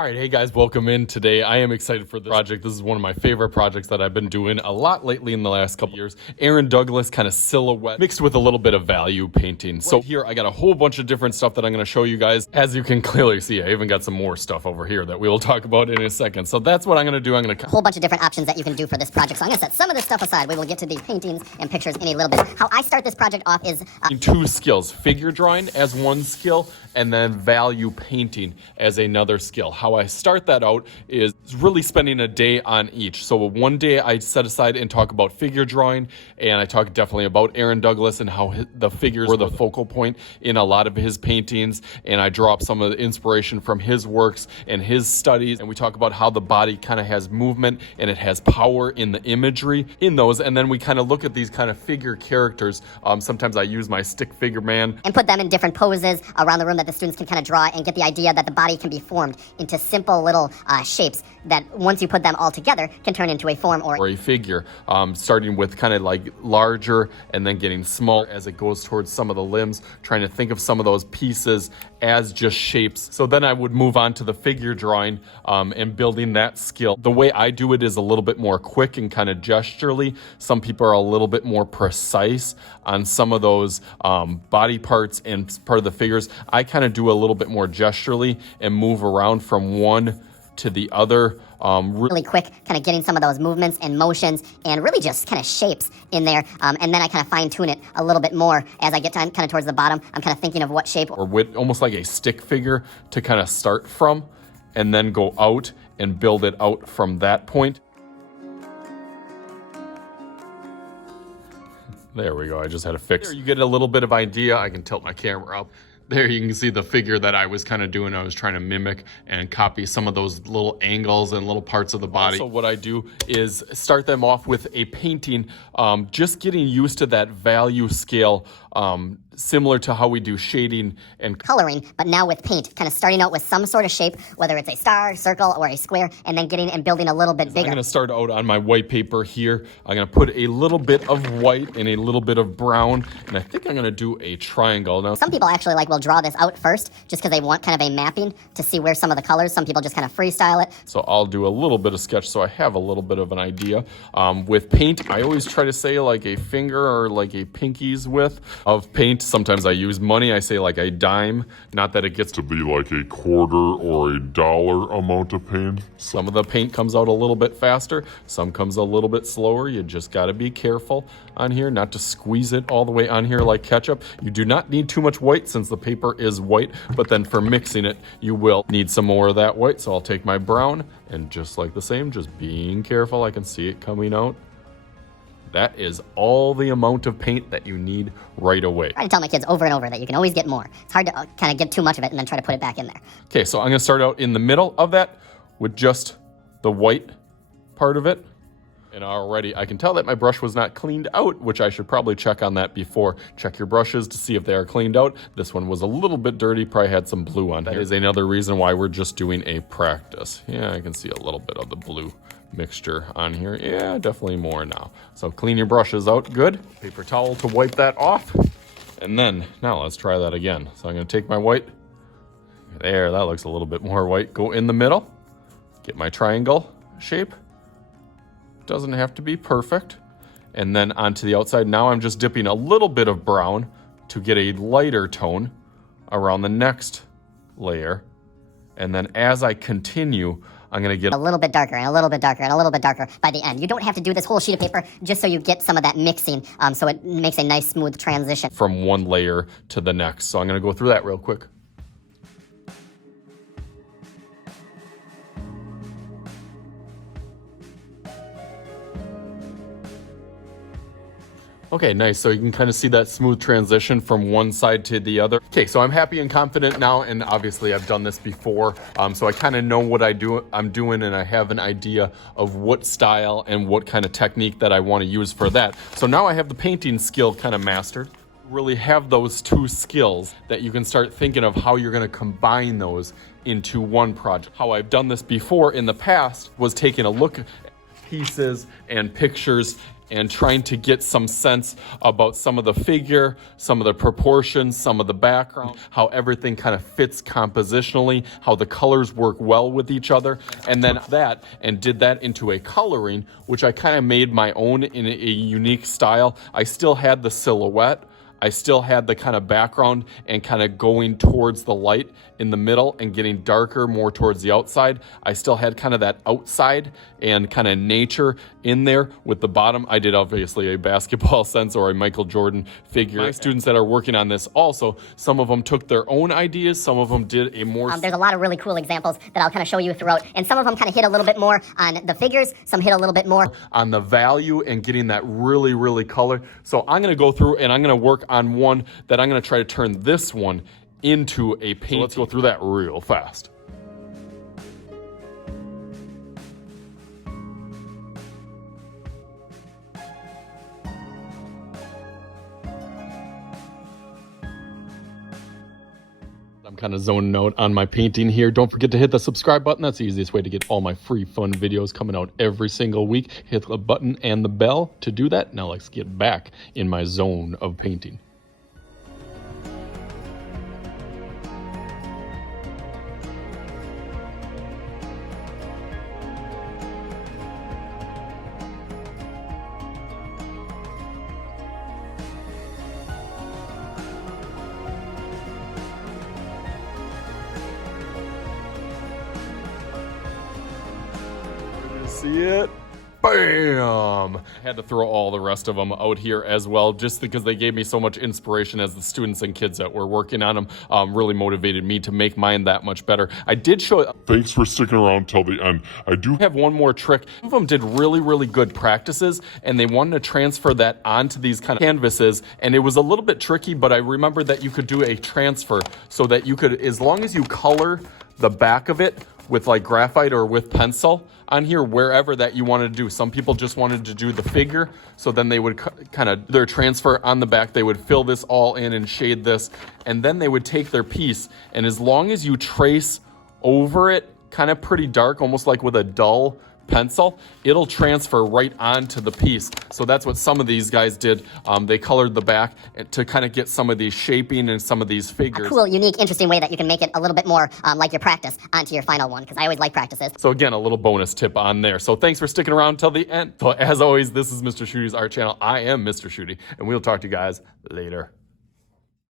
All right, hey guys, welcome in today. I am excited for this project. This is one of my favorite projects that I've been doing a lot lately in the last couple years. Aaron Douglas kind of silhouette mixed with a little bit of value painting. So here I got a whole bunch of different stuff that I'm going to show you guys. As you can clearly see, I even got some more stuff over here that we will talk about in a second. So that's what I'm going to do. I'm going to a whole bunch of different options that you can do for this project. So I'm going to set some of this stuff aside. We will get to the paintings and pictures in a little bit. How I start this project off is two skills: figure drawing as one skill, and then value painting as another skill. How I start that out is really spending a day on each. So one day I set aside and talk about figure drawing, and I talk definitely about Aaron Douglas and how the figures were the focal point in a lot of his paintings, and I draw up some of the inspiration from his works and his studies, and we talk about how the body kind of has movement and it has power in the imagery in those, and then we kind of look at these kind of figure characters. Sometimes I use my stick figure man and put them in different poses around the room that the students can kind of draw and get the idea that the body can be formed into simple little shapes that once you put them all together can turn into a form or a figure, starting with kind of like larger and then getting smaller as it goes towards some of the limbs, trying to think of some of those pieces as just shapes. So then I would move on to the figure drawing and building that skill. The way I do it is a little bit more quick and kind of gesturally. Some people are a little bit more precise on some of those body parts and part of the figures. I kind of do a little bit more gesturally and move around from one to the other. Really quick, kind of getting some of those movements and motions and really just kind of shapes in there. And then I kind of fine tune it a little bit more as I get kind of towards the bottom. I'm kind of thinking of what shape. Or with almost like a stick figure to kind of start from and then go out and build it out from that point. There we go. I just had to fix. There you get a little bit of idea. I can tilt my camera up. There you can see the figure that I was kind of doing. I was trying to mimic and copy some of those little angles and little parts of the body. So what I do is start them off with a painting, just getting used to that value scale, similar to how we do shading and coloring, but now with paint, kind of starting out with some sort of shape, whether it's a star, circle, or a square, and then getting and building a little bit bigger. I'm gonna start out on my white paper here. I'm gonna put a little bit of white and a little bit of brown, and I think I'm gonna do a triangle. Now, some people actually will draw this out first, just because they want kind of a mapping to see where some of the colors. Some people just kind of freestyle it. So I'll do a little bit of sketch so I have a little bit of an idea. With paint, I always try to say like a finger or like a pinky's width of paint. Sometimes I use money. I say like a dime. Not that it gets to be like a quarter or a dollar amount of paint. Some of the paint comes out a little bit faster. Some comes a little bit slower. You just got to be careful on here not to squeeze it all the way on here like ketchup. You do not need too much white since the paper is white, but then for mixing it, you will need some more of that white. So I'll take my brown and just like the same, just being careful. I can see it coming out. That is all the amount of paint that you need right away. I try to tell my kids over and over that you can always get more. It's hard to kind of get too much of it and then try to put it back in there. Okay, so I'm gonna start out in the middle of that with just the white part of it. And already I can tell that my brush was not cleaned out, which I should probably check on that before. Check your brushes to see if they are cleaned out. This one was a little bit dirty, probably had some blue on. That is another reason why we're just doing a practice. Yeah, I can see a little bit of the blue mixture on here. Yeah, definitely more now. So clean your brushes out good. Paper towel to wipe that off. And then, now let's try that again. So I'm gonna take my white. There, that looks a little bit more white. Go in the middle, get my triangle shape. Doesn't have to be perfect. And then onto the outside. Now I'm just dipping a little bit of brown to get a lighter tone around the next layer. And then as I continue, I'm gonna get a little bit darker and a little bit darker and a little bit darker by the end. You don't have to do this whole sheet of paper just so you get some of that mixing, so it makes a nice smooth transition from one layer to the next. So I'm gonna go through that real quick. Okay, nice. So you can kind of see that smooth transition from one side to the other. Okay, so I'm happy and confident now, and obviously I've done this before, so I kind of know what I'm doing, and I have an idea of what style and what kind of technique that I want to use for that. So now I have the painting skill kind of mastered. Really have those two skills that you can start thinking of how you're going to combine those into one project. How I've done this before in the past was taking a look pieces and pictures and trying to get some sense about some of the figure, some of the proportions, some of the background, how everything kind of fits compositionally, how the colors work well with each other, and then that, and did that into a coloring, which I kind of made my own in a unique style. I still had the silhouette, I still had the kind of background and kind of going towards the light in the middle and getting darker more towards the outside. I still had kind of that outside and kind of nature in there with the bottom. I did obviously a basketball sense or a Michael Jordan figure. My students that are working on this also, some of them took their own ideas, some of them did a more... There's a lot of really cool examples that I'll kind of show you throughout, and some of them kind of hit a little bit more on the figures, some hit a little bit more on the value and getting that really, really color. So I'm gonna go through and I'm gonna work on one that I'm gonna try to turn this one into a painting. So let's go through that real fast. I'm kind of zoning out on my painting here. Don't forget to hit the subscribe button. That's the easiest way to get all my free fun videos coming out every single week. Hit the button and the bell to do that. Now let's get back in my zone of painting. See it? Bam! I had to throw all the rest of them out here as well, just because they gave me so much inspiration as the students and kids that were working on them really motivated me to make mine that much better. I did show... Thanks for sticking around till the end. I do have one more trick. Some of them did really, really good practices, and they wanted to transfer that onto these kind of canvases, and it was a little bit tricky, but I remembered that you could do a transfer so that you could, as long as you color the back of it with like graphite or with pencil on here, wherever that you wanted to do. Some people just wanted to do the figure, so then they would kind of their transfer on the back, they would fill this all in and shade this, and then they would take their piece, and as long as you trace over it kind of pretty dark, almost like with a dull pencil, it'll transfer right onto the piece. So that's what some of these guys did. They colored the back to kind of get some of these shaping and some of these figures. A cool, unique, interesting way that you can make it a little bit more like your practice onto your final one, because I always like practices. So again, a little bonus tip on there. So thanks for sticking around till the end. So as always, this is Mr. Shooty's art channel. I am Mr. Shooty, and we'll talk to you guys later.